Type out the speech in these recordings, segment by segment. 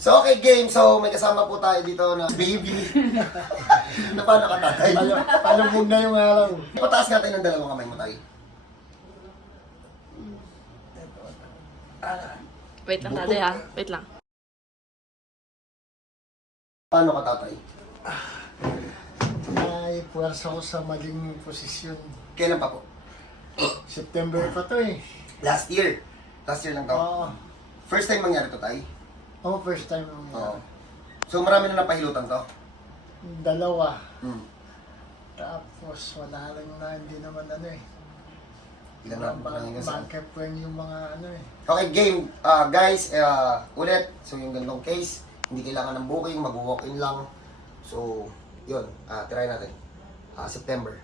So, okay, game. So, may kasama po tayo dito na baby. Na paano ka, tatay? Palubog na yung araw. Pataas natin ng dalawang kamay mo, tay. Wait lang, tatay ha. Wait lang. Paano ka, tatay? Ay, puwersa ko sa maling posisyon. Kailan pa po? September pa to eh. Last year. Last year lang to. Oo. First time mangyari to, tay? First time lang Oo. yan. So, marami na napahilutan to? Dalawa. Hmm. Tapos wala lang na, hindi naman ano eh. Ilan na po lang yung kasama? Bangkep po yung mga ano eh. Okay, game. Guys, ulit. So, yung ganitong case, hindi kailangan ng booking, mag-walk-in lang. So, yun. Try natin. September.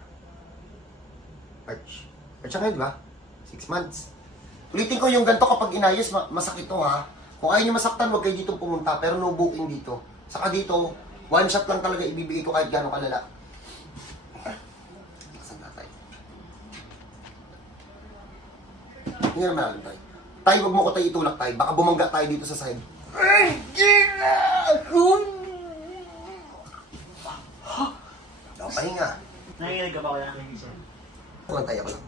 March. March na ngayon, di ba? 6 months. Ulitin ko yung ganito kapag inayos, masakit to ha. Kung ayaw nyo masaktan, huwag kayo dito pumunta. Pero no booking dito. Saka dito, one shot lang talaga ibibigay ko kahit gano'ng kalala. Saan tatay? Hindi naman natin tayo. Tayo, huwag mo ko tayo itulak tayo. Baka bumangga tayo dito sa side. Daw, pahinga. Nanginginig ka ba ko yan? Ako lang tayo, ako lang.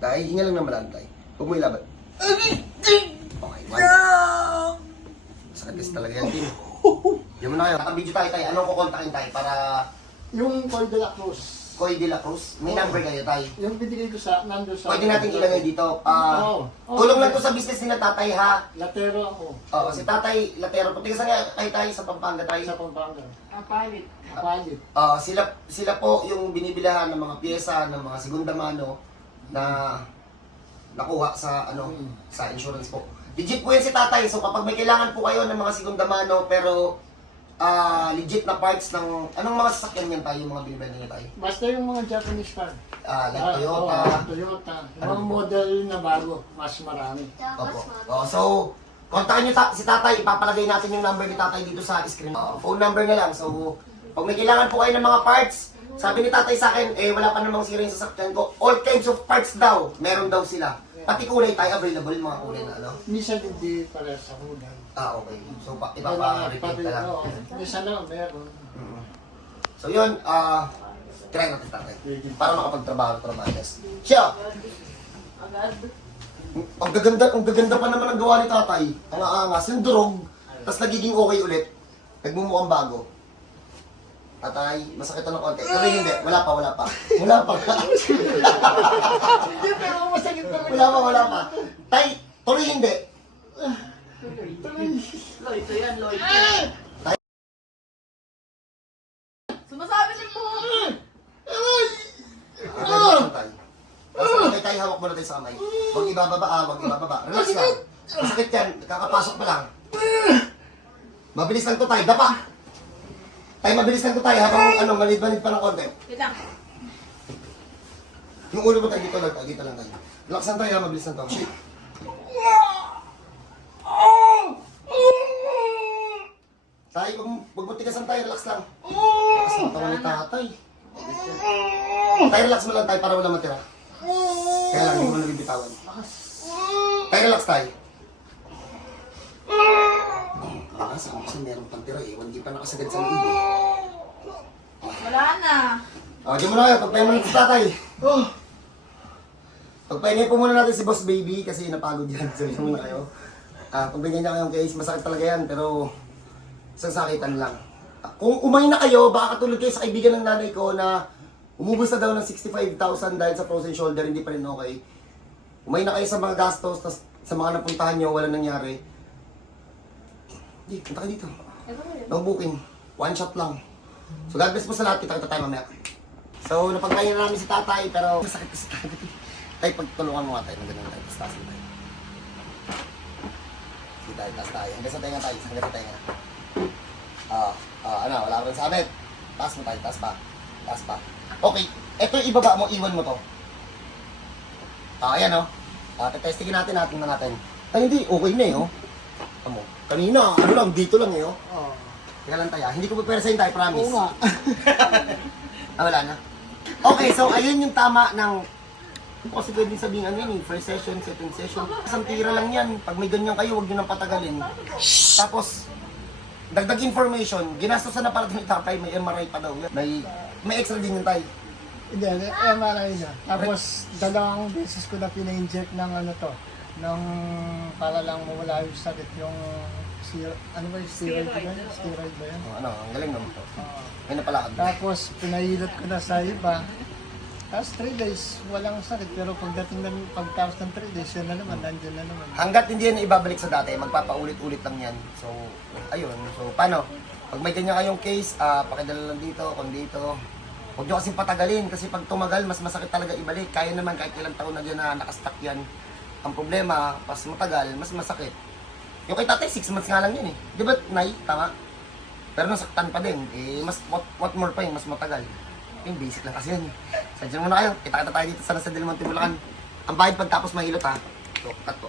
Tayo, hinga lang na malalim tayo. Huwag mo ilaban. Okay, one. Sakit kasi talaga yan, Tim. Diyan mo na kayo. Nakabidyo tayo tayo. Anong kukontakin tayo para Yung Coy de la Cruz. Coy de la Cruz? May number kayo tayo. Yung binigay ko sa, nando sa... Pwede natin ilagay dito. Oo. Tulong lang to sa business nila tatay ha. Latero ako. Oo, si tatay, Latero. Punti ka nga kayo tayo sa Pampanga tayo. Sa Pampanga. Apalit. Kapalit. Sila po yung binibilahan ng mga pyesa, ng mga segunda mano na nakuha sa sa insurance po. Legit po yan si tatay. So kapag may kailangan po kayo ng mga segunda mano pero legit na parts ng anong mga sasakyan yan tayo, yung mga binibenta niya tayo? Basta yung mga Japanese car. Like Toyota. Toyota. Yung Ano mga po? model na bago. Mas marami. Opo. So, kontakin niyo si tatay. Ipapalagay natin yung number ni tatay dito sa screen. Phone number na lang. So, pag may kailangan po kayo ng mga parts, sabi ni tatay sa akin, wala pa namang sira yung sasakyan ko. All kinds of parts daw. Meron daw sila. Pati kulay tayo available, mga kulay na ano. Minsan hindi pala sa hulay. Okay. So, ipapa-repeat na lang. Minsan na meron. So, yun. Try natin tatay. Para makapagtrabaho ng trabaho. Siya! Agad. Ang gaganda pa naman ang gawa ni tatay. Ang aangas, yung durog, tapos nagiging okay ulit. Nagmumukhang bago. Tatay, masakit to ng konti. Pero hindi, wala pa. Wala pa. Hindi, pero masakit na rin. Wala pa. Tay, tuloy hindi. Lloyd, ito yan, Lloyd. Sumasabi si po. Tay. Basta tayo hawak mo na tayo sa kamay. Huwag ibababa. Relax lang. Masakit yan, kakapasok pa lang. Mabilis lang to tayo, dapa. Tay, mabilis lang to tayo habang manid-manid pa ng konti. Wait lang. Yung ulo mo tayo dito lang tayo. Relaxan tayo ha, mabilis lang to. Shit. Tay, wag mo tigasan tayo, relax lang. Relax lang tayo ni tatay. Tay, relax mo lang tayo para wala matira. Kaya lang, hindi mo nabibitawan. Tay, relax tayo. Lakas, kasi meron pang tira eh. Hindi pa nakasagad sa loob eh. Wala na. Diyan mo na kayo, pagpahin mo na si tatay. Pagpahinay po muna natin si Boss Baby kasi napagod yan. So, yun muna kayo. Pagbigyan niya kayong case, masakit talaga yan, pero isang sakitan lang. Kung umay na kayo, baka katulad kayo sa kaibigan ng nanay ko na umubos na daw ng 65,000 dahil sa frozen shoulder, hindi pa rin okay. Umay na kayo sa mga gastos, tas sa mga napuntahan nyo, walang nangyari. Hindi, punta kayo dito. No booking. One shot lang. So, God bless po sa lahat. Kita tayo mamaya. So, napagkaya na namin si tatay, pero masakit kasi tayo. Tay, pagtulungan mo nga tayo. Nagano'n tayo. Tapos taas mo tayo. Sige tayo, taas tayo. Hanggang sa tenga tayo. Hanggang sa tenga. Wala ka rin sa amin. Taas mo tayo. Taas pa. Taas pa. Okay. Ito yung ibaba mo. Iwan mo to. Ayan o. Testingin natin natin. Ay, hindi. Okay na eh, oh. Amo. Kanina, lang, dito lang eh, oh. Oo. Teka lang tayo. Hindi ko pupersahin tayo, promise. Oo nga. Wala na. Okay, so ayun yung tama ng Kasi pwede sabihin ano yun, first session, second session. Isang tira lang yan. Pag may ganyan kayo, huwag nyo nang patagalin. Tapos, dagdag information, ginastosan na para ni tatay, may MRI pa daw. May extra din yung tay. Hindi, MRI na. Tapos, dalawang beses ko na pina-inject ng ano to, ng para lang mawala yung sakit, yung ano ba yung steroid ba yan? Steroid ba yan? Ano, ang galing naman to. Oo. May napalakad. Tapos, pinahilot ko na sa iba. Tapos 3 days, walang sakit. Pero pagdating ng pagtapos ng 3 days, yun na naman, nandiyan na naman. Hanggat hindi yan ibabalik sa dati, magpapaulit-ulit lang yan. So, ayun. So, paano? Pag may ganyan kayong case, pakidala lang dito, kung dito. Huwag nyo kasing patagalin kasi pag tumagal, mas masakit talaga ibalik. Kaya naman kahit ilang taon na dyan na nakastock yan. Ang problema, pas matagal, mas masakit. Yung kay tatay, 6 months nga lang yan eh. Di ba, Nay? Tama? Pero nasaktan pa din. Eh, mas, what more pa yung mas matagal. Yung basic lang kasi yan. Sadya muna kayo. Kita-kita tayo dito sa Del Monte, Bulacan. Ang bayad pagtapos mahilot ha. So, cut po.